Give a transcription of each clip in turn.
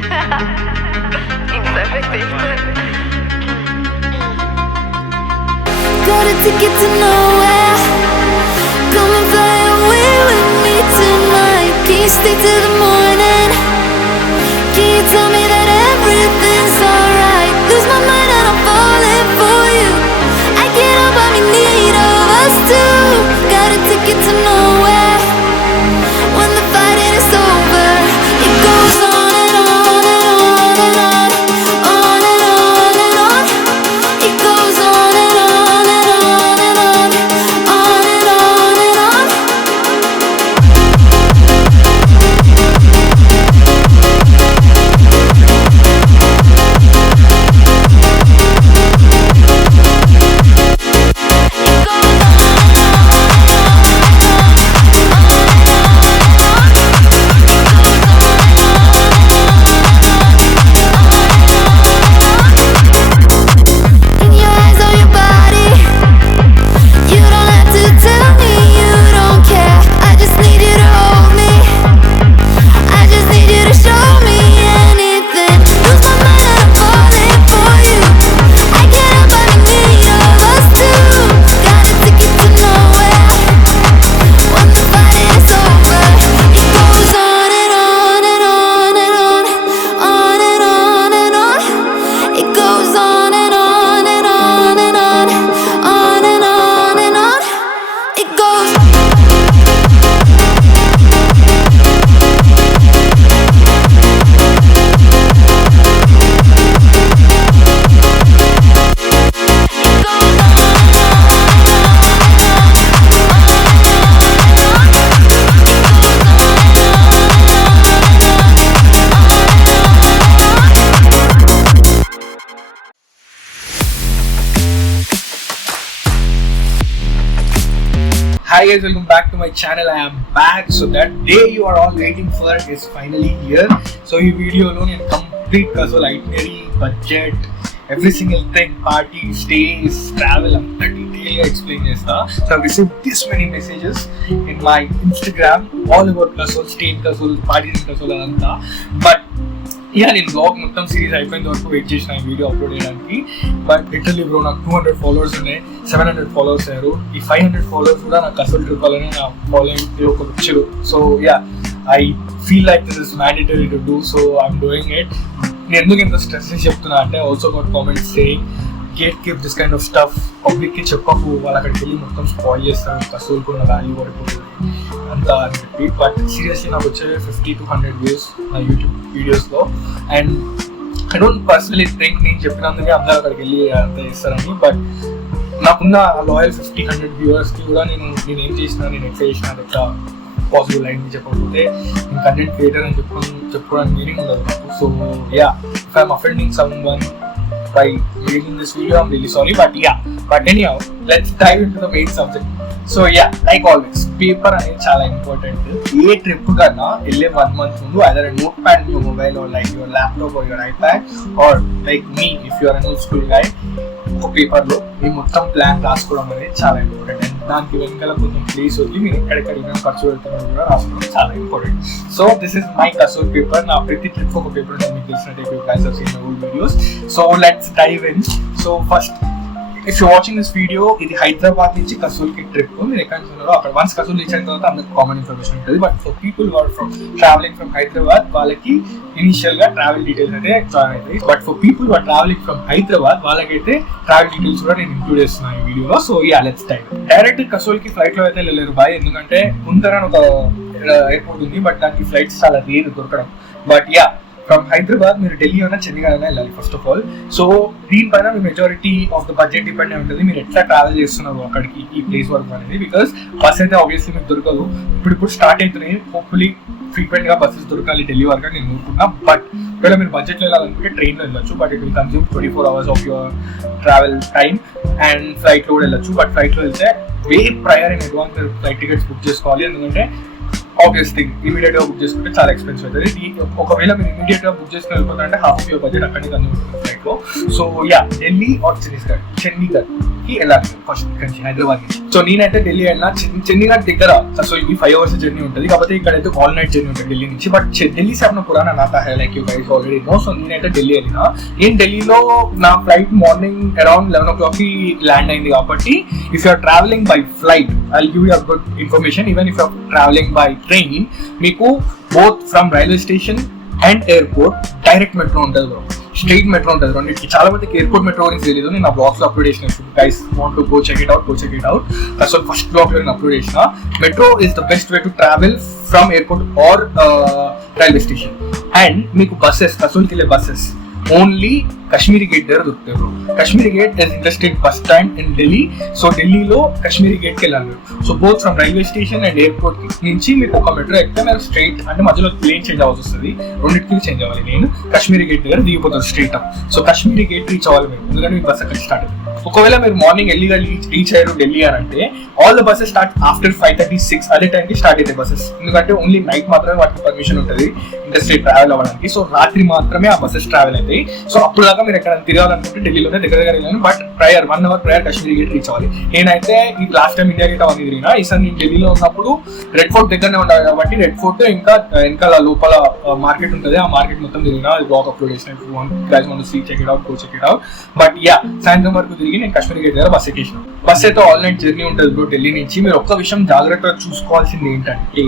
Got a ticket to nowhere. Come and fly away with me tonight. Can you stay till the morning? Can you tell me that everything's alright? Lose my mind and I'm falling for you. I can't help but be need of us two. Got a ticket to nowhere. When the fighting is over, it goes on and on and on and on. On and on and on. It goes on and on and on and on. On and on and on. In your eyes or your body, you don't have to tell me you don't care. I just need you to hold me. I just need you to show me anything. Lose my mind and I'm falling for you. I can't help but be need of us two. Got a ticket to nowhere. When the fighting is over, it goes on and on and on and on. On and on and on. It goes on and on and on and on. On and on and on. It goes. Hi guys, welcome back to my channel. I am back. So that day you are all waiting for is finally here. So in video alone in complete Kasol itinerary, budget, every single thing, party, stays, travel, anta detail ga explain chesta. So I've received this many messages in my Instagram all about Kasol, stay in Kasol, party in Kasol adanta. But నేను blog మొత్తం series అయిపోయిన వరకు wait చేసిన ఈ video upload చేయడానికి. But literally bro నాకు 200 followers ఉన్నాయి, 700 followers అయ్యారు. ఈ 500 ఫాలోవర్స్ కూడా నాకు కసోల్ ట్రిప్ వల్లనే నా ఫాలోయింగ్ ఒక వచ్చారు. So yeah, I feel like this is mandatory to do, so I'm doing it. నేను ఎందుకు ఇంత స్ట్రెస్ చెప్తున్నా అంటే also got comments saying gate keep this kind of stuff, పబ్లిక్కి చెప్పకు, వాళ్ళు అక్కడికి వెళ్ళి మొత్తం స్పాయిల్ చేస్తారు, కసోల్కి ఉన్న వాల్యూ పడిపోతుంది అంతా అని చెప్పి. బట్ సీరియస్లీ నాకు వచ్చే 50 to 100 వ్యూస్ నా యూట్యూబ్ వీడియోస్లో. And I don't personally think నేను చెప్పినందుకే అందరూ అక్కడికి వెళ్ళి అంత చేస్తారని. బట్ నాకున్న లాయల్ 50-100 వ్యూవర్స్కి కూడా నేను ఏం చేసినా, నేను ఎట్లా చేసినా అది ఎట్లా పాసిబుల్ అయింది చెప్పకపోతే నేను కంటెంట్ క్రియేటర్ అని చెప్పుకోవడానికి మీనింగ్ ఉండదు నాకు. So yeah, if I'm offending some one by making this video, I'm really sorry. But anyhow, let's dive into the main subject. So yeah, like always, paper అనేది చాలా important. ఏ trip కన్నా వెళ్ళే 1 month ముందు either a notepad in your mobile or like your laptop or your iPad, or like me if you are an old school guy, ఒక పేపర్లో మీ మొత్తం plan రాసుకోవడం అనేది చాలా ఇంపార్టెంట్. అండ్ దానికి వెనకాల కొంచెం ప్లేస్ వదిలి మీరు ఎక్కడెక్కడ ఖర్చు పెడుతున్నారు కూడా రాసుకోవడం చాలా important. So this is my Kasol paper. నా ప్రతి ట్రిప్ ఒక పేపర్ ఉంటుంది, మీకు తెలిసినట్టు if you guys have seen my old videos. So let's dive in. So first, if you're watching this video, ఇది హైదరాబాద్ నుంచి కసోల్కి ట్రిప్. మీరు ఎక్కడ నుంచి ఉన్నారో అక్కడ వన్స్ కసోల్ రీచ్ అయిన తర్వాత అందరికి కామన్ ఇన్ఫర్మేషన్ ఉంటుంది. But for people who are travelling from Hyderabad, వాళ్ళకి ఇనిషియల్ గా ట్రావెల్ డీటెయిల్స్ అయితే జాయిన్ అవుతాయి. But for people who are travelling from Hyderabad, వాళ్ళకైతే ట్రావెల్ డీటెయిల్స్ కూడా నేను ఇంక్లూడ్ చేస్తున్నాను ఈ వీడియోలో. So yeah, let's dive. Direct కసోల్కి ఫ్లైట్ లో అయితే వెళ్ళలేరు బాయ్, ఎందుకంటే ముందర ఒక ఎయిర్పోర్ట్ ఉంది, బట్ దానికి ఫ్లైట్స్ చాలా రేర్ దొరకడం. బట్ యా, ఫ్రమ్ హైదరాబాద్ మీరు ఢిల్లీ అయినా చెన్నై అయినా వెళ్ళాలి ఫస్ట్ ఆఫ్ ఆల్. సో దీనిపైన మీ majority of the budget depend అయి ఉంటుంది, మీరు ఎట్లా ట్రావెల్ చేస్తున్నారు అక్కడికి ఈ ప్లేస్ వరకు అనేది. బికాస్ బస్ అయితే ఆబ్వియస్లీ మీకు దొరకదు, ఇప్పుడు స్టార్ట్ అవుతున్నాయి. హోప్ఫుల్లీ ఫ్రీక్వెంట్ గా బస్సెస్ దొరకాలి ఢిల్లీ వరకు అని నేను అనుకున్నా. బట్ ఒకవేళ మీరు బడ్జెట్లో వెళ్ళాలనుకుంటే ట్రైన్లో వెళ్ళొచ్చు, but it will consume 24 hours of your travel time. And ఫ్లైట్లో కూడా వెళ్ళొచ్చు, బట్ ఫ్లైట్లో వెళ్తే way prior in advance flight tickets book చేసుకోవాలి, ఎందుకంటే ఆబ్వియస్ థింగ్ ఇమీడియట్ గా బుక్ చేసుకుంటే చాలా ఎక్స్పెన్సివ్ అవుతుంది. ఒకవేళ మీరు ఇమీడియట్ గా బుక్ చేసుకుని వెళ్ళిపోతారంటే హాఫ్ ఆఫ్ యువర్ బడ్జెట్ అక్కడికి కన్జ్యూమ్ అవుతుంది ఫ్లైట్ లో. So yeah, Delhi or Chandigarh కి వెళ్ళాలి ఫస్ట్ నుంచి హైదరాబాద్ నుంచి. సో నేనైతే ఢిల్లీ వెళ్ళినా, చండీగఢ్ దగ్గర కసోల్కి 5 hours జర్నీ ఉంటుంది. కాకపోతే ఇక్కడైతే ఆల్ నైట్ జర్నీ ఉంటుంది ఢిల్లీ నుంచి. బట్ ఢిల్లీ से अपना पुराना नाता है, like you guys already know. So నేనైతే ఢిల్లీ వెళ్ళినా. నేను ఢిల్లీలో నా ఫ్లైట్ మార్నింగ్ అరౌండ్ 11 o'clock కి ల్యాండ్ అయింది. కాబట్టి if you are travelling by flight, I will give you a good information. Even if you are travelling by train, మీకు both from railway station and airport direct metro ఉంటుంది bro, straight metro ఉంటుంది రెండింటికి. చాలా మందికి airport metro గురించి తెలియదు. నేను నా బ్లాగ్స్ లో అప్లోడ్ చేసిన, guys want to go check it out. అసలు ఫస్ట్ బ్లాగ్ లో నేను అప్లోడ్ చేసిన. Metro is the best way to travel from airport or railway station. And మీకు బస్సెస్, కసోల్కి వెళ్ళే బస్సెస్ ఓన్లీ కాశ్మీరీ గేట్ దగ్గర దొరుకుతాయి bro. Kashmiri Gate is interstate bus stand in Delhi. So ఢిల్లీలో కాశ్మీరీ గేట్ కి వెళ్ళాలి. So both from railway station and airport నుంచి మీకు ఒక మెట్రో ఎక్కితే మీరు స్ట్రైట్, అంటే మధ్యలో ప్లేన్ చేంజ్ అవ్వాల్సి వస్తుంది, రెండింటికి చేంజ్ అవ్వాలి. నేను కాశ్మీరీ గేట్ దగ్గర దిగిపోతాను straight up. So Kashmiri gate reach అవ్వాలి మీరు, ఎందుకంటే మీ బస్ అక్కడ స్టార్ట్ అవుతుంది. ఒకవేళ మీరు మార్నింగ్ ఎర్లీగా రీచ్ అయ్యారు ఢిల్లీ అని అంటే, all the buses start after 5:30, 6 అదే టైంకి స్టార్ట్ అవుతాయి బస్సెస్. ఎందుకంటే ఓన్లీ నైట్ మాత్రమే వాటికి పర్మిషన్ ఉంటుంది ఇంటర్స్టేట్ ట్రావెల్ అవ్వడానికి. సో రాత్రి మాత్రమే ఆ బస్సెస్ ట్రావెల్ అవుతాయి. సో అప్పుడు దాకా మీరు ఎక్కడ తిరగాలనుకుంటే ఢిల్లీలోనే దగ్గర వెళ్ళాను. But 1 hour prior Kashmiri gate reach అవ్వాలి. నేనైతే ఈ లాస్ట్ టైం ఇండియా గేట్ అవన్నీ తిరిగినా. ఈసారి నేను ఢిల్లీలో ఉన్నప్పుడు రెడ్ ఫోర్ట్ దగ్గరనే ఉండాలి కాబట్టి రెడ్ ఫోర్ట్ ఇంకా లోపల మార్కెట్ ఉంటుంది, ఆ మార్కెట్ మొత్తం తిరిగినా. బ్లాగ్ అప్లోడ్ చేసిన, check it out. But yeah, సాయంత్రం వరకు తిరిగి నేను కాశ్మీరీ గేట్ దగ్గర బస్ ఎక్కేసిన. బస్ అయితే ఆల్ నైట్ జర్నీ ఉంటుంది బ్రో ఢిల్లీ నుంచి. మీరు ఒక్క విషయం జాగ్రత్తగా చూసుకోవాల్సింది ఏంటంటే,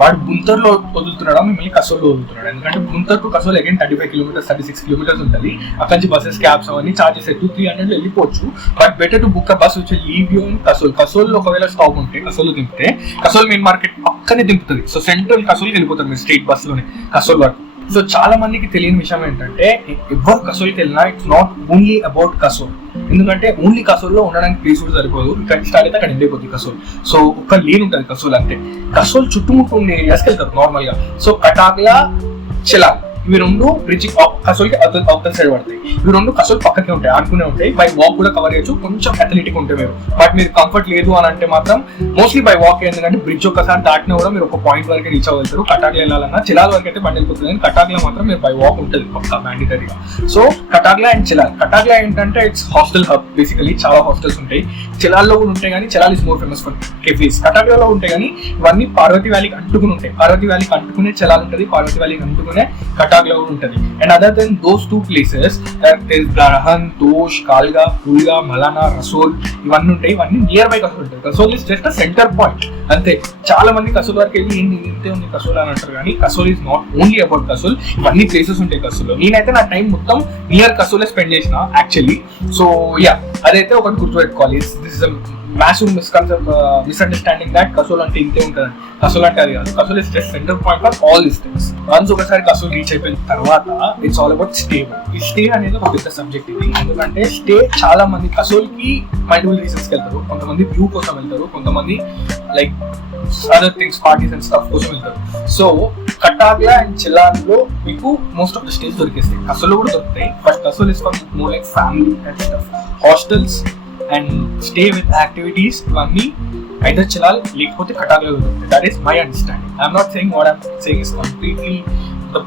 వాడు గుంతర్లో వదులుతున్నాడా మిమ్మల్ని కసోల్లో వదులుతున్నాడు. ఎందుకంటే గుంతర్ to Kasol again 35 kilometers 36 kilometers ఉంటుంది. అక్కడి నుంచి బస్సెస్, క్యాబ్స్ అవన్నీ చార్జెస్ 200-300 వెళ్ళిపోవచ్చు. But better to book a bus వచ్చి లీవ్ యూ ఇన్ కసోల్. కసోల్లో ఒకవేళ స్టాప్ ఉంటే కసోల్లో దింపితే, కసోల్ మెయిన్ మార్కెట్ పక్కనే దింపుతుంది. సో సెంట్రల్ కసోల్కి వెళ్ళిపోతారు మీరు స్ట్రైట్ బస్ లోనే కసోల్ వరకు. సో చాలా మందికి తెలియని విషయం ఏంటంటే, ఎవరు కసోల్కి వెళ్ళినా it's not only about Kasol. ఎందుకంటే ఓన్లీ కసోల్లో ఉండడానికి ప్లేస్ కూడా సరిపోదు. ఇక్కడ స్టార్ట్ అయితే అక్కడ ఎండిపోతుంది కసోల్. సో ఒక లేన్ ఉంటుంది కసోల్ అంటే. కసోల్ చుట్టుముట్టు ఉండే ఏరియాస్కి వెళ్తారు నార్మల్ గా. సో కటాక్లా, చిలా, ఇవి రెండు బ్రిడ్జ్ కసోల్కి అవతల సైడ్ పడతాయి. ఇవి రెండు కసోల్ పక్కకే ఉంటాయి, ఆడుకునే ఉంటాయి. బై వాక్ కూడా కవర్ చేయొచ్చు, కొంచెం అథ్లెటిక్ ఉంటే మీరు. బట్ మీరు కంఫర్ట్ లేదు అని అంటే మాత్రం మోస్ట్లీ బై వాక్. ఎందుకంటే బ్రిడ్జ్ ఒకసారి దాటినా కూడా మీరు ఒక పాయింట్ వరకు రీచ్ అవ్వగలుగుతారు. కటాక్లో వెళ్ళాలన్నా, చిలాల వరకు అయితే బండి వెళ్ళిపోతుంది. కానీ కటాక్లో మాత్రం మీరు బై వాక్ ఉంటుంది పక్క మ్యాండేటరీగా. So కటాక్లా and Chalal. కటాక్లా ఏంటంటే ఇట్స్ హాస్టల్ హబ్ బేసికలీ. చాలా హాస్టల్స్ ఉంటాయి. చిలాల్లో కూడా ఉంటాయి, కానీ Chalal is more famous for cafes. కటాక్లో ఉంటాయి కానీ ఇవన్నీ పార్వతి వ్యాలీకి అంటుకుని ఉంటాయి. పార్వతి వ్యాలీకి అంటుకునే చిలాల్ ఉంటుంది, పార్వతి వ్యాలీకి అంటుకునే కటాక్లో కూడా ఉంటుంది. And other then those 2 places, Grahan, Tosh, Kalga, Pulga, Malana, Rasol ఇవన్నీ ఉంటాయి. ఇవన్నీ నియర్ బై కసోల్ ఉంటాయి. Kasol is just a centre point అంతే. చాలా మంది కసోల్ వరకు వెళ్ళి ఇంతే ఉంది కసోల్ అని అంటారు, కానీ Kasol is not only about Kasol. ఇవన్నీ ప్లేసెస్ ఉంటాయి కసోల్లో. నేనైతే నా టైం మొత్తం నియర్ కసోల్ స్పెండ్ చేసిన యాక్చువల్లీ. సో యా, అదైతే ఒకటి గుర్తుపెట్టుకోవాలి. This is massive misunderstanding that Kasol అంటే ఇంతే ఉంటుంది. కసోల్ అంటే అది కాదు. Kasol is just centre point for all these things. Once ఒకసారి కసోల్ రీచ్ అయిపోయిన తర్వాత ఇట్స్ ఆల్ అబౌట్ స్టే. ఈ స్టే అనేది ఒక పెద్ద సబ్జెక్ట్ ఇది. ఎందుకంటే స్టే చాలా మంది కసోల్కి మల్టిపుల్ రీజన్స్కి వెళ్తారు. కొంతమంది వ్యూ కోసం వెళ్తారు, కొంతమంది like other things, parties and stuff కోసం వెళ్తారు. సో కటాక్లా అండ్ చిలాన్లో మీకు మోస్ట్ ఆఫ్ ద స్టేస్ దొరికేస్తాయి. కసోల్లో కూడా దొరుకుతాయి, but Kasol is for more like family and stuff. Hostels and stay with activities ఇవన్నీ either చిలాల్ లేకపోతే కటాక్లో దొరుకుతాయి. That is my understanding. I'm not saying what I'm saying is completely the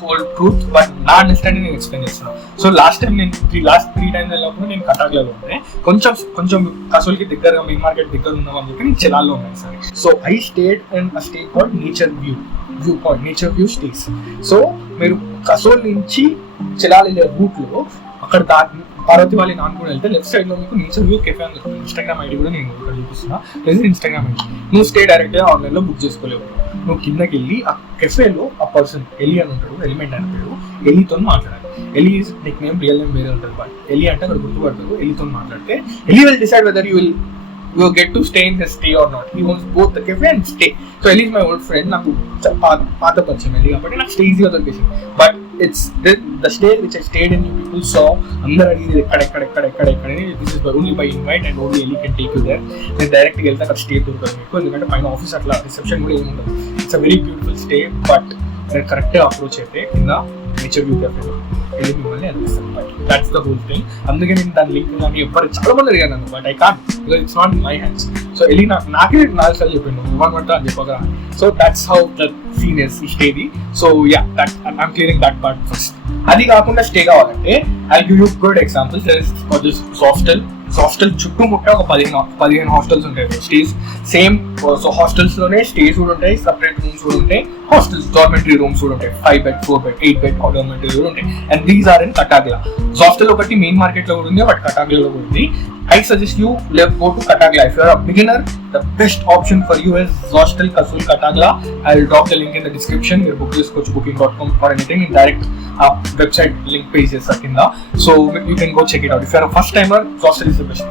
whole truth, but నా understanding నేను explain చేస్తున్నాను. So last time నేను 3 times వెళ్ళినప్పుడు నేను కటాక్లో ఉండే, కొంచెం కసోల్కి దగ్గరగా మెయిన్ మార్కెట్ దగ్గర ఉన్నామని చెప్పి నేను చిలాల్లో ఉన్నాను సరే. So I stayed in a stay called nature view stays. So మీరు కసోల్ నుంచి చిలాల్ వెళ్ళే రూట్ లో అక్కడ పార్వతి వ్యాలీ నానుకుని వెళ్తే లెఫ్ట్ సైడ్ లో మీకు నేచర్ వ్యూ కెఫే అని దొరుకుతుంది. ఇన్స్టాగ్రామ్ ఐడి కూడా నేను ఇక్కడ చూపిస్తున్నా, లేదా ఇన్స్టాగ్రామ్ ఐడి. నువ్వు స్టే డైరెక్ట్ గా ఆన్లైన్ లో బుక్ చేసుకోలేవు. నువ్వు కిందకి వెళ్ళి ఆ కెఫేలో ఆ పర్సన్ ఎలి అని ఉంటాడు, ఎలిమెంట్ అని పేరు, ఎలితో మాట్లాడాలి. Eli is nick name, real name వేరే ఉంటుంది. బట్ ఎలి అంటే అక్కడ గుర్తుపడతారు. ఎలితో మాట్లాడితే Eli will decide whether you get to stay in his stay or not. He wants both the cafe and stay. So Eli is my old friend. నాకు పాత పరిచయం Eli కాబట్టి నాకు స్టే ఈజీగా దొరికేసింది. But it's the stay which I stayed in, people so అందరూ అడిగి ఎక్కడ this is only by invite and only Eli can take you there. నేను డైరెక్ట్గా వెళ్తే అక్కడ స్టే దొరుకుతుంది మీకు, ఎందుకంటే పైన ఆఫీస్ అట్లా రిసెప్షన్ కూడా ఏమి ఉండదు. It's a very beautiful stay. But నేను కరెక్ట్గా అప్రోచ్ అయితే కింద నేచర్ వ్యూ కెఫేలో వెళ్ళి మిమ్మల్ని అనిపిస్తాను. But that's the whole thing. అందుకే నేను దాని లింక్ కానీ ఎవరు చాలా మంది అడిగాను నన్ను, but I can't because it's not in my hands. So వెళ్ళి నాకే 4 సార్లు చెప్పిండు ఇవ్వమంటా అని చెప్పగా. So that's how the seniors ఈ స్టేది. So yeah, that I'm clearing that part first. అది కాకుండా స్టే కావాలంటే I give you good examples. Hostel చుట్టుముట్ట ఒక 15 హాస్టల్స్ ఉంటాయి. Stays same. సో హాస్టల్స్ లోనే స్టేస్ కూడా ఉంటాయి, సపరేట్ రూమ్స్ కూడా ఉంటాయి. హాస్టల్స్ డార్మెంటరీ రూమ్స్ కూడా ఉంటాయి, 5 bed 4 bed 8 bed డార్మెంటరీ కూడా ఉంటాయి. And these are in Katagla. Hostel ఒకటి మెయిన్ మార్కెట్ లో కూడా ఉంది, బట్ కటాగ్లాలో కూడా ఉంది. I suggest you go to Katagla. If you are a beginner, the best option for you is Hostel Kasol Katagla. I will drop the link in the description. You book this coach booking.com or anything in direct website link pages akinda. So you can go check it out. If you are a first timer, Hostel is the best.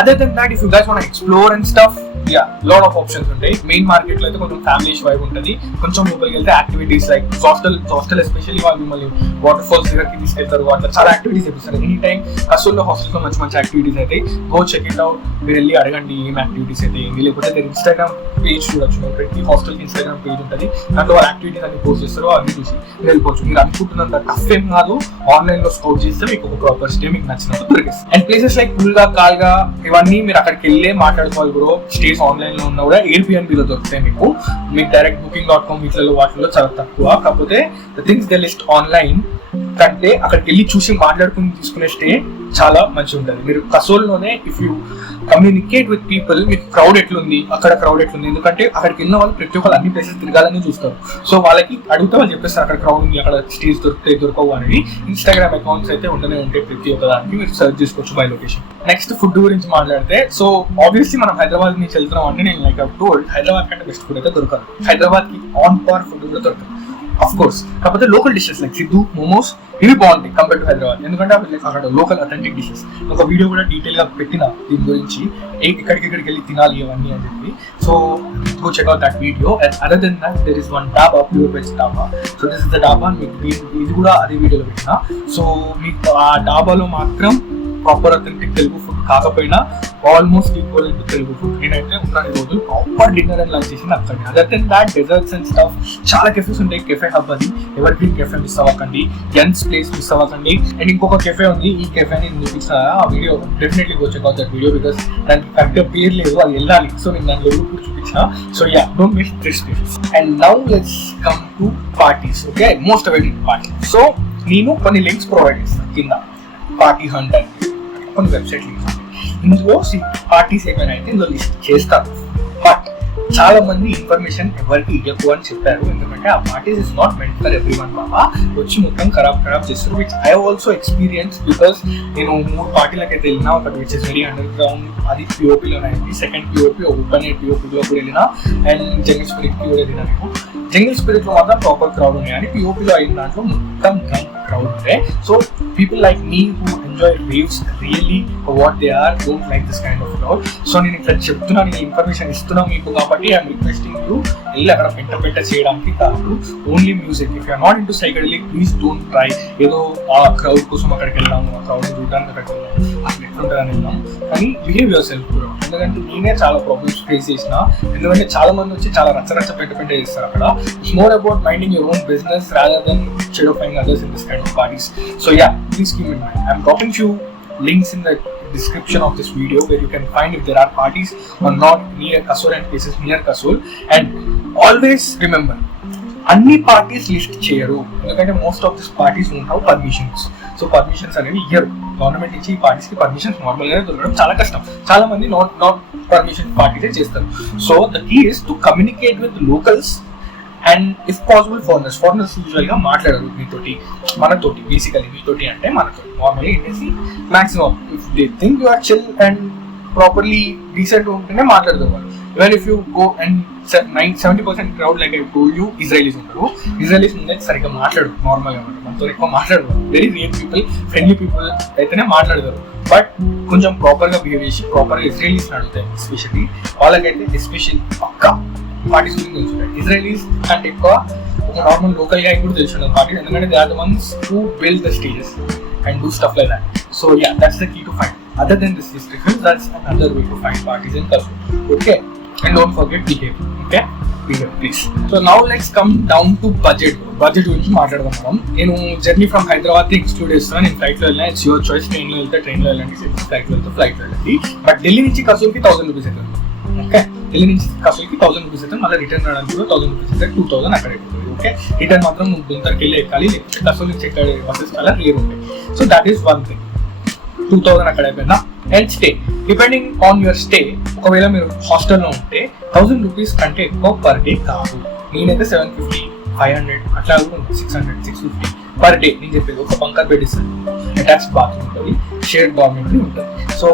Other than that, if you guys want to explore and stuff, yeah, lot of options ఉంటాయి. Main market లో అయితే కొంచెం family vibe ఉంటుంది. కొంచెం లోపలికి వెళ్తే activities like hostel especially వాళ్ళు మిమ్మల్ని వాటర్ ఫాల్స్ దగ్గరికి తీసుకెళ్తారు. అట్లా చాలా యాక్టివిటీస్ చేపిస్తారు. ఎనీ టైం కసోల్లో హాస్టల్స్ లో మంచి యాక్టివిటీస్ అయితే గో చెక్ ఇట్ అవుట్. మీరు వెళ్ళి అడగండి ఏం యాక్టివిటీస్ అయితే ఏంటి. లేకపోతే మీరు ఇన్స్టాగ్రామ్ పేజ్ చూడొచ్చు. ప్రతి హాస్టల్కి ఇన్స్టాగ్రామ్ పేజ్ ఉంటుంది. దాంట్లో వాళ్ళ యాక్టివిటీస్ అన్ని పోస్ట్ చేస్తారో అన్ని చూసి మీరు వెళ్ళిపోవచ్చు. మీరు అనుకుంటున్నంత టఫ్ ఏం కాదు. ఆన్లైన్ లో స్కౌట్ చేస్తే మీకు ఒక ప్రాపర్ స్టే మీకు నచ్చినప్పుడు దొరికిస్తుంది. అండ్ ప్లేసెస్ లైక్ పుల్గా కాల్గా ఇవన్నీ మీరు అక్కడికి వెళ్ళే మాట్లాడుకోవాలి బ్రో. స్టేస్ ఆన్లైన్ లో ఉన్నా కూడా Airbnb లో దొరుకుతాయి మీకు డైరెక్ట్ booking.com వీటిలో వాటిలో చాలా తక్కువ. కాకపోతే the things they list online కంటే అక్కడికి వెళ్ళి చూసి మాట్లాడుకుని తీసుకునే స్టే చాలా మంచిగా ఉంటుంది. మీరు కసోల్లోనే if you communicate with people, మీకు క్రౌడ్ ఎట్లుంది, అక్కడ క్రౌడ్ ఎట్లుంది. ఎందుకంటే అక్కడికి వెళ్ళిన వాళ్ళు ప్రతి ఒక్కరు అన్ని ప్లేసెస్ తిరగాలని చూస్తారు. సో వాళ్ళకి అడిగితే వాళ్ళు చెప్పేస్తారు అక్కడ క్రౌడ్ ఉంది, అక్కడ స్టేస్ దొరకవు అనేది. ఇన్స్టాగ్రామ్ అకౌంట్స్ అయితే ఉండనే ఉంటాయి ప్రతి ఒక్క దానికి. మీరు సర్చ్ చేసుకోవచ్చు బై లొకేషన్. నెక్స్ట్ ఫుడ్ గురించి మాట్లాడితే, సో ఆబ్వియస్లీ మనం హైదరాబాద్ నుంచి వెళ్తున్నాం అంటే నేను లైక్ టోల్డ్ హైదరాబాద్ కంటే బెస్ట్ ఫుడ్ అయితే దొరకదు. హైదరాబాద్ కి ఆన్ పార్ ఫుడ్ కూడా దొరకదు ఆఫ్ కోర్స్. కాకపోతే local dishes like Siddhu, momos ఇవి బాగుంటాయి కంపేర్ టు హైదరాబాద్. ఎందుకంటే అవి అక్కడ లోకల్ అథెంటిక్ డిషెస్. ఒక వీడియో కూడా డీటెయిల్ గా పెట్టిన దీని గురించి, ఇక్కడికి వెళ్ళి తినాలి ఇవన్నీ అని చెప్పి. So go check out that video. And other than that, there is one dhaba, pure veg dhaba. So this is the dhaba. ఇది కూడా అదే వీడియోలో పెట్టిన. సో మీకు ఆ డాబాలో మాత్రం ప్రాపర్ అథెంటిక్ తెలుగు ఫుడ్ కాకపోయినా almost equal to Telugu food. నేనైతే ఉన్న రోజు ప్రాపర్ డిన్నర్ అండ్ లంచ్ చేసింది అక్కడ. Other than that desserts and stuff చాలా కెఫేస్ ఉంటాయి. కెఫే హబ్ అది, ఎవర్ గ్రీన్ కెఫే మిస్ అవ్వకండి, జెంట్స్ ప్లేస్ మిస్ అవ్వకండి. అండ్ ఇంకొక కెఫే ఉంది, ఈ కెఫే నేను చూపిస్తా. ఆ video definitely go check out that video because దానికి కరెక్ట్గా పేరు లేదు, అది వెళ్ళాలి. సో నేను దాని లోపు చూపించిన. So yeah, don't miss this place. And now let's come to parties. Okay, most awaited party. So నేను కొన్ని లింక్స్ ప్రొవైడ్ చేస్తాను కింద. పార్టీ హంట్ అని కొన్ని వెబ్సైట్ లింక్స్ ఉంటాయి. ఇందులో పార్టీస్ ఏమైనా అయితే ఇందులో లిస్ట్ చేస్తారు. బట్ చాలా మంది ఇన్ఫర్మేషన్ ఎవరికి ఇవ్వకు అని చెప్పారు. ఎందుకంటే ఆ parties is not meant for everyone బాబా. వచ్చి మొత్తం ఖరాబ్ చేస్తారు. Which I also experience because నేను 3 పార్టీలకు అయితే వెళ్ళినా. ఒకటి which is very underground, అది పిఓపిలోనే అయింది. సెకండ్ పిఓపి ఓపెన్ ఎయిర్ పిఓపిలో కూడా వెళ్ళినా. అండ్ జంగిల్ స్పిరిట్కి కూడా వెళ్ళినా. నేను జంగిల్ స్పిరిట్లో మాత్రం ప్రాపర్ క్రౌడ్ ఉన్నాయి, అని పిఓపిలో అయిన దాంట్లో మొత్తం crowd there. So people like me who enjoy raves really for what they are don't like this kind of crowd. So నేను ఇక్కడ చెప్తున్నా, నేను ఇన్ఫర్మేషన్ ఇస్తున్నా మీకు కాబట్టి ఐఎమ్ రిక్వెస్టింగ్ యూ వెళ్ళి అక్కడ పెంట చేయడానికి కాదు. Only music. If you're not into psychedelic please don't try. ఏదో ఆ క్రౌడ్ కోసం అక్కడికి వెళ్దాము, ఆ క్రౌడ్ చూడడానికి అక్కడికి వెళ్దాము, అక్కడ ఎట్లుంటుందని వెళ్దాం. కానీ బిహేవ్ యువర్ సెల్ఫ్ కూడా. ఎందుకంటే నేనే చాలా ప్రాబ్లమ్స్ ఫేస్ చేసిన. ఎందుకంటే చాలా మంది వచ్చి చాలా రచ్చ పెంట చేస్తారు అక్కడ. It's more about minding your own business rather than shadowing others in this kind of parties. So yeah, please keep in mind. I'm dropping few links in the description of this video where you can find if there are parties or not near Kasol and places near Kasol. And always remember, అన్ని parties list చేయరు. ఎందుకంటే most of this parties won't have permissions. So permissions అనేవి ఇయ్యరు. Government ఇచ్చి ఈ parties కి permissions నార్మల్గానే దొరకడం చాలా కష్టం. చాలా మంది నాట్ పర్మిషన్ పార్టీసే చేస్తారు. So the key is to communicate with locals and if possible foreigners యూజువల్గా మాట్లాడరు మీతోటి, మనతోటి. బేసికలీ మీతోటి అంటే మనతో నార్మల్లీ ఏంటేసి maximum if they think you are chill and properly decent ఉంటేనే మాట్లాడతారు వాళ్ళు. Even if you go and 70% crowd like I told you Israelis ఉంటారు. ఇజ్రాయలీస్ ముందే సరిగ్గా మాట్లాడు, నార్మల్గా ఉంటారు, మనతో ఎక్కువ మాట్లాడరు. Very real people, friendly people అయితేనే మాట్లాడతారు. బట్ కొంచెం ప్రాపర్గా బిహేవ్ చేసి ప్రాపర్గా ఇజ్రాయలీస్ని అడుగుతాయి. ఎస్పెషల్లీ వాళ్ళకైతే ఎస్పెషల్లీ పక్కా పార్టీస్ గురించి తెలుసుంటాయి. ఇజ్రాయలీస్ కంటే ఎక్కువ ఒక నార్మల్ లోకల్ గా కూడా తెలుసుంటారు పార్టీస్. ఎందుకంటే they are the ones who build the stages and do stuff like that. So yeah, that's the key to find. Other than this restrictions, that's another way to find parties in Kasol. Okay, and don't forget behave. Okay, behave please. So now let's come down to budget గురించి మాట్లాడదాం మనం. నేను journey from Hyderabad exclude చేస్తాను. నేను ఫ్లైట్లో వెళ్ళినా, it's your choice. ట్రైన్లో వెళ్తే ట్రైన్లో వెళ్ళండి, ఫ్లైట్లో వెళ్తే ఫ్లైట్లో వెళ్ళండి. బట్ ఢిల్లీ నుంచి కసోల్కి 1000 రూపీస్ అవుతుంది. ఓకే, ఢిల్లీ నుంచి కసోల్కి 1000 రూపీస్ అయితే, మళ్ళీ రిటర్న్ రావడానికి కూడా 1000 రూపీస్ అయితే 2000 అక్కడ అయిపోతుంది. ఓకే, రిటర్న్ మాత్రం నువ్వు గుంతర్కి వెళ్ళి ఎక్కాలి, లేకపోతే కసోల్ నుంచి ఎక్కడ బస్సెస్ చాలా రేర్ ఉంటాయి. So that is one thing. 2000 అక్కడ అయిపోయిందా. And stay, depending on your stay. ఒకవేళ మీరు హాస్టల్లో ఉంటే 1000 రూపీస్ కంటే ఎక్కువ పర్ డే కాదు. నేనైతే 750, 500 అట్లా కూడా ఉంటుంది, 600, 650 పర్ డే. నేను చెప్పేది ఒక బంకర్ బెడ్ ఇస్తాను, అటాచ్డ్ బాత్రూమ్ ఉంటుంది, షేర్డ్ డార్మెంటరీ ఉంటుంది. సో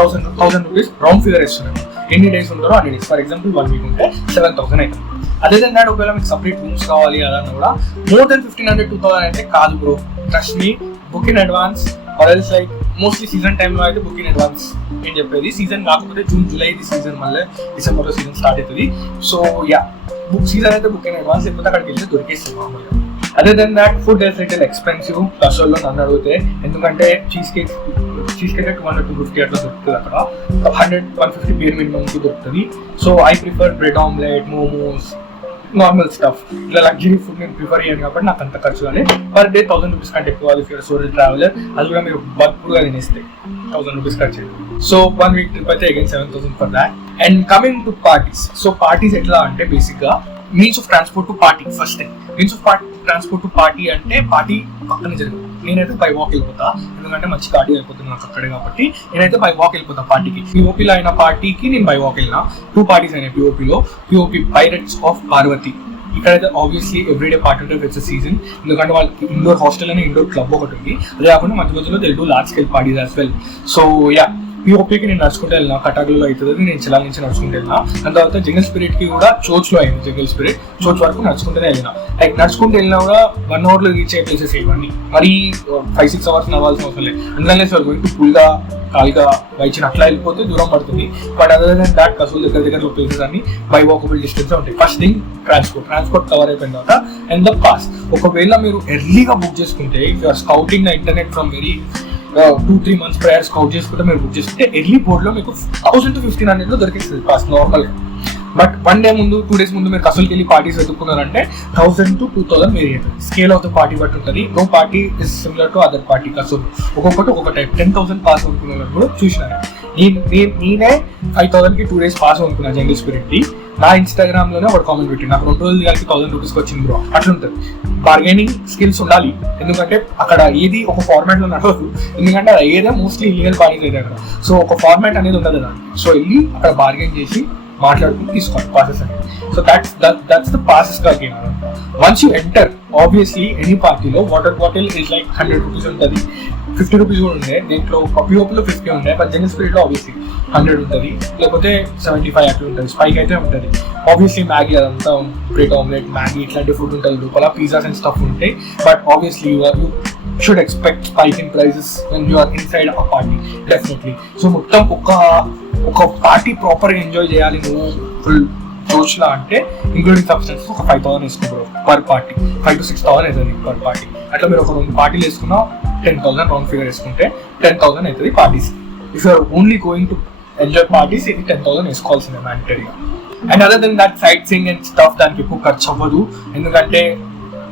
1000 రూపీస్ రౌండ్ ఫిగర్ ఇస్తున్నాను. ఎన్ని డేస్ ఉంటారో అన్ని డేస్. ఫర్ ఎగ్జాంపుల్ 1 వీక్ ఉంటే 7000 అవుతుంది. అదే దెన్ దాట్ ఒకవేళ మీకు సపరేట్ రూమ్స్ కావాలి అదన్నా కూడా మోర్ దెన్ 1500, 2000 అయితే కాదు bro. Trust me, book in advance or else like mostly season టైంలో అయితే బుక్ ఇన్ అడ్వాన్స్ నేను చెప్పేది. సీజన్ కాకపోతే జూన్, జూలై ఇది సీజన్, మళ్ళీ డిసెంబర్లో సీజన్ స్టార్ట్ అవుతుంది. సో యా, బుక్ సీజన్ అయితే బుక్ ఇన్ అడ్వాన్స్, లేకపోతే అక్కడికి వెళ్తే దొరికేస్తుంది మామూలుగా. అదే then that food is little expensive కసోల్లో నన్ను అడిగితే. ఎందుకంటే చీజ్ కేక్ 200, 250 అట్లా దొరుకుతుంది అక్కడ. 100, 150 బేర్ మినిమంకి దొరుకుతుంది. So I prefer bread omelette, momos, normal stuff. ఇలా లగ్జరీ ఫుడ్ నేను ప్రిఫర్ చేయను కాబట్టి నాకు అంత ఖర్చు కానీ పర్ డే 1000 రూపీస్ కంటే ఎక్కువ. ఇఫ్ యూర్ సోలో ట్రావెలర్, అది కూడా మీరు బల్క్గా తినేస్తే 1000 రూపీస్ ఖర్చు. సో 1 వీక్ ట్రిప్ అయితే again 7000 for that. And coming to parties. So parties ఎట్లా అంటే బేసిక్గా means of transport to party. First thing, means of transport to party అంటే పార్టీ పక్కనే జరుగుతుంది. నేనైతే బై వాక్ వెళ్ళిపోతా, ఎందుకంటే మంచి పార్టీ అయిపోతుంది నాకు అక్కడే కాబట్టి. నేనైతే బై వాక్ వెళ్ళిపోతా పార్టీకి. పిఓపిలో అయిన పార్టీకి నేను బై వాక్ వెళ్ళినా. 2 పార్టీస్ అయినాయి పిఓపిలో. POP pirates of Parvati. ఇక్కడైతే ఆబ్వియస్లీ ఎవ్రీడే పార్టీ ఉంటుంది, ఇట్స్ సీజన్. ఎందుకంటే వాళ్ళకి ఇండోర్ హాస్టల్ అని ఇండోర్ క్లబ్ ఒకటి ఉంది. అదే కాకుండా మధ్య మధ్యలో they do large scale parties as well. So yeah, పిఓపికి నేను నడుచుకుంటే వెళ్ళినా, కటాకులో అవుతుంది, నేను చిలాల నుంచి నడుచుకుంటే వెళ్ళినా. దాని తర్వాత జంగల్ స్పిరిట్ కి కూడా చోచ్లో అయింది. జంగల్ స్పిరిట్ చోచ్ వరకు నడుచుకుంటూనే వెళ్ళినా. లైక్ నడుచుకుంటూ వెళ్ళినా కూడా 1 hourలో రీచ్ అయ్యే ప్లేసెస్ ఇవన్నీ. మరి 5-6 hours నడవాల్సిన అవసరం లేదు. అందులోనే సార్ గోయింగ్ టు పుల్గా, కాల్గా, వైచిన అట్లా వెళ్ళిపోతే దూరం పడుతుంది. But other than that Kasol దగ్గర ప్లేసెస్ అన్ని బై వాకబుల్ డిస్టెన్స్ ఉంటాయి. ఫస్ట్ థింగ్ ట్రాన్స్పోర్ట్ కవర్ అయిపోయిన తర్వాత అండ్ ద పాస్. ఒకవేళ మీరు ఎర్లీగా బుక్ చేసుకుంటే, if you're scouting the internet from very 2-3 months prior scout చేసుకుంటే, మీరు బుక్ చేసుకుంటే ఎర్లీ బోర్డ్లో మీకు 1000 to 1500 దొరికిస్తుంది పాస్ నార్మల్గా. బట్ 1 day ముందు, 2 days ముందు మీరు కసోల్కి వెళ్ళి పార్టీస్ వెతుక్కున్నారంటే 1000 to 2000 వేరియట్. స్కేల్ ఆఫ్ ద పార్టీ బట్టి ఉంటుంది. No party is similar to other party. Kasol ఒక్కొక్కటి ఒక్కొక్క టైప్. 10,000 పాస్ అనుకున్న వాళ్ళు కూడా చూసినాను. నేనే 5000కి 2 days పాస్ అనుకున్నా జంగిల్ స్పిరిట్కి. నా ఇన్స్టాగ్రామ్లోనే ఒక కామెంట్ పెట్టి, నాకు 2 రోజులు కలిపి 1000 రూపీస్కి వచ్చింది బ్రో. అట్లుంటుంది. బార్గెనింగ్ స్కిల్స్ ఉండాలి, ఎందుకంటే అక్కడ ఏది ఒక ఫార్మాట్లో నడవదు. ఎందుకంటే అది ఏదో మోస్ట్లీ ఇల్లీగల్ పార్టీస్ అయితే అక్కడ. సో ఒక ఫార్మాట్ అనేది ఉండదు కదా. సో వెళ్ళి అక్కడ బార్గెన్ చేసి మాట్లాడుకుని తీసుకోండి పాసెస్ అనేది. సో దట్స్ ద పాసెస్ గా game. Once you enter, obviously any పార్టీలో water bottle is like 100 rupees ఉంటుంది, 50 రూపీస్ కూడా ఉండే. దీంట్లో పిఓపిలో 50 ఉండే, బట్ జంగల్ స్పిరిట్లో ఆబ్వియస్లీ 100 ఉంటుంది, లేకపోతే 75 అట్లా ఉంటుంది. స్పైక్ అయితే ఉంటుంది. ఆబ్వియస్లీ మ్యాగీ అదంతా, బ్రెడ్ ఆమ్లెట్, మ్యాగీ ఇట్లాంటి ఫుడ్ ఉంటుంది లోపల. పిజ్జాస్ అండ్ స్టఫ్ ఉంటాయి. But obviously you should expect spike in prices when you are inside a party, definitely. So మొత్తం ఒక పార్టీ ప్రాపర్గా ఎంజాయ్ చేయాలి నువ్వు ఫుల్ జోష్లా అంటే, ఇంక్లూడింగ్ సబ్స్టెన్సెస్ ఒక 5000 వేసుకుంటారు పర్ పార్టీ. 5,000 to 6,000 అవుతుంది పర్ పార్టీ. అట్లా మీరు ఒక 2 పార్టీలు వేసుకున్నా 10,000 రౌండ్ ఫిగర్ వేసుకుంటే 10,000 అవుతుంది parties. If you're only going to enjoy parties, ఇది 10,000 వేసుకోవాల్సిందే మ్యాండటరీగా. And other then that sightseeing and stuff దానికి ఎక్కువ ఖర్చు అవ్వదు. ఎందుకంటే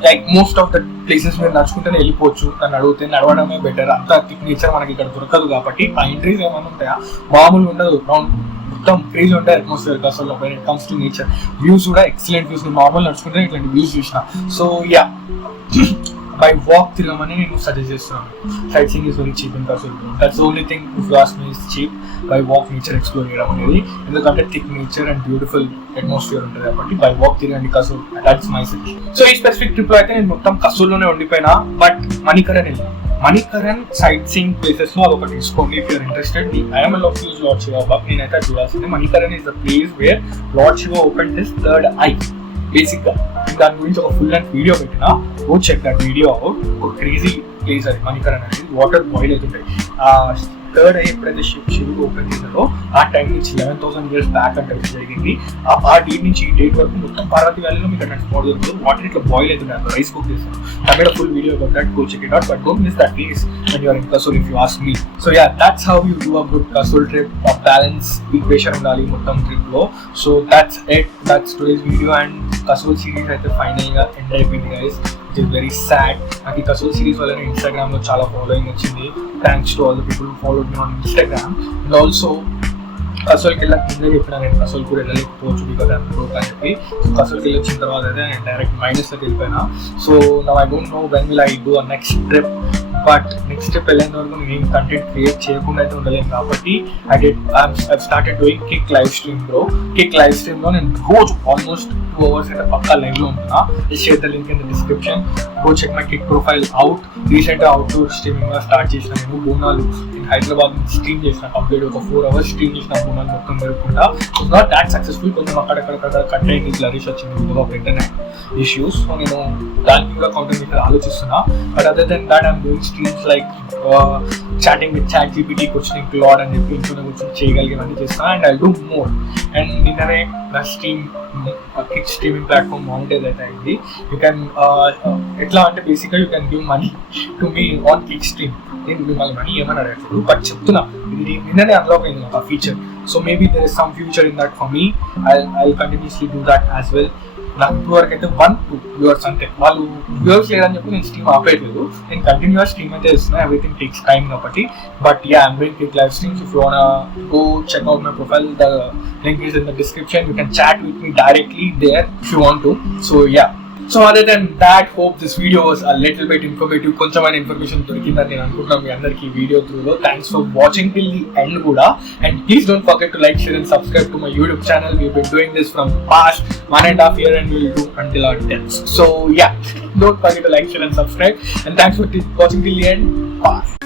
like most of the places మీరు నడుచుకుంటేనే వెళ్ళిపోవచ్చు. నన్ను అడిగితే నడవడమే బెటర్. అంత థిక్ నేచర్ మనకి ఇక్కడ దొరకదు కాబట్టి. పైన్ ట్రీస్ ఏమైనా ఉంటాయా, మామూలుగా ఉండదు. రౌండ్ మొత్తం క్రేజ్ ఉంటాయి అట్మాస్ఫియర్ అసలు. When it comes to nature, views కూడా ఎక్సలెంట్ వ్యూస్. నార్మల్ నడుచుకుంటే ఇట్లాంటి వ్యూస్ చూసిన. సో యా, బై వాక్ తిరగమని నేను సజెస్ట్ చేస్తున్నాను. Sight seeing is very cheap in Kasol. That's only thing if you ask me is cheap. By walk nature explore చేయడం అనేది, ఎందుకంటే thick nature and beautiful atmosphere ఉంటుంది కాబట్టి బై వాక్ తిరగండి Kasol. That's my suggestion. So ఈ specific trip లో అయితే నేను మొత్తం కసోల్లోనే ఉండిపోయినా, బట్ మణికరణ్ వెళ్ళాను. మణికరణ్ సైట్ సీయింగ్ ప్లేసెస్ లో అదొకటి తీసుకోండి if you're interested. I am love use lord Shiva బాబ్. నేనైతే చూడాల్సింది Manikaran is the place where lord Shiva open his third eye. Basic గా దాని గురించి ఒక ఫుల్ అండ్ వీడియో పెట్టినా, go check that video out. ఒక క్రేజీ ప్లేస్ అది మణికరణ్ అనేది. వాటర్ బాయిల్ అవుతుంటాయి. థర్డ్ ఐ ఎప్పుడైతే శివుడు ఓపెన్ చేశారో ఆ టైం నుంచి 11,000 years బ్యాక్ అంటే జరిగింది. ఆ డేట్ నుంచి ఈ డేట్ వరకు మొత్తం పార్వతి వ్యాలీలో మీకు అన్నట్టు దొరుకుతుంది. వాటర్ ఇట్లా బాయిల్ అవుతుంది, రైస్ కుక్ చేస్తాను. I made a full video about that, go check it out, but don't miss that place when you are in Kasol if you ask me. So yeah, that's how you do a good Kasol trip. A balance equation undali mottam trip lo. So that's it, that's today's video, and Kasol series aithe finally ga end ayipindi guys. It is very sad. Naki Kasol series valla Instagram lo chala following vachindi. Thanks to all the people who followed me on Instagram. And also కసోల్కి వెళ్ళి కింద చెప్పిన నేను కసోల్ కూడా వెళ్ళలేకపోవచ్చు because I'm broke అని చెప్పి. So కసోల్కి వెళ్ళి వచ్చిన తర్వాత అయితే నేను డైరెక్ట్ మైనస్లోకి వెళ్ళిపోయినా. So now I don't know when will I do a next trip. But next trip వెళ్ళేంత వరకు నేను ఏం కంటెంట్ క్రియేట్ చేయకుండా అయితే ఉండలేను కాబట్టి I started doing kick live stream bro. Kick live స్ట్రీమ్లో నేను రోజు ఆల్మోస్ట్ 2 hours అయితే పక్కా లైవ్లో ఉంటున్నా. Share the link in the description. Go check my Kick profile out. రీసెంట్గా అవుట్డోర్ స్ట్రీమింగ్ స్టార్ట్ చేసిన నేను బోనాలు ఇన్ హైదరాబాద్ స్ట్రీమ్ చేసిన కంప్లీట్ ఒక 4 hours స్ట్రీమ్ చేసిన బోనాలు మొత్తం జరుపుకుంటా. ఇట్స్ నాట్ దాట్ సక్సెస్ఫుల్, కొంచెం అక్కడక్కడ కట్ అయింది, ఫ్లరిష్ వచ్చింది because of internet issues. So నేను దానికి కూడా కాంటెంట్ ఇక్కడ ఆలోచిస్తున్నా. But other than that I'm doing streams like chatting with chat GPT, questioning Claude అని చెప్పి ఇంట్లో కూర్చొని చేయగలిగేవన్నీ చేస్తాను. And I do more. And నిన్ననే నా కిక్ స్ట్రీమింగ్ ప్లాట్ఫామ్ మానిటైజ్ అయితే అయింది. యూ కెన్ ఎట్లా అంటే బేసిక్గా you can give money to me on kick stream. నేను మిమ్మల్ని మనీ ఏమని అడగట్లేదు, బట్ చెప్తున్నా ఇది నిన్ననే అన్లాక్ అయింది నాకు ఆ feature. So maybe there is some future in that for me. I continuously do that as well. నాకు ఇప్పుడు వరకు అయితే 1-2 వ్యూవర్స్ అంతే. వాళ్ళు వ్యూవర్స్ లేదని చెప్పి నేను స్ట్రీమ్ ఆపేయట్లేదు, నేను కంటిన్యూస్ స్ట్రీమ్ అయితే ఇస్తున్నా. ఎవ్రీథింగ్ టేక్స్ టైమ్ కాబట్టి. But yeah, I'm doing kick live streams. If you want go check out my profile, the link is in the description. You can chat with me directly there if you want to. So yeah. So other than that, hope this video was a little bit informative. కొంచెమైన information దొరికిందని నేను అనుకుంటున్నాను మీ అందరికీ video త్రూలో. Thanks for watching till the end కూడా. And please don't forget to like, share and subscribe to my YouTube channel. We've been doing this from past 1.5 years and we'll do until our deaths. So yeah, don't forget to like, share and subscribe. And thanks for watching till the end. Bye.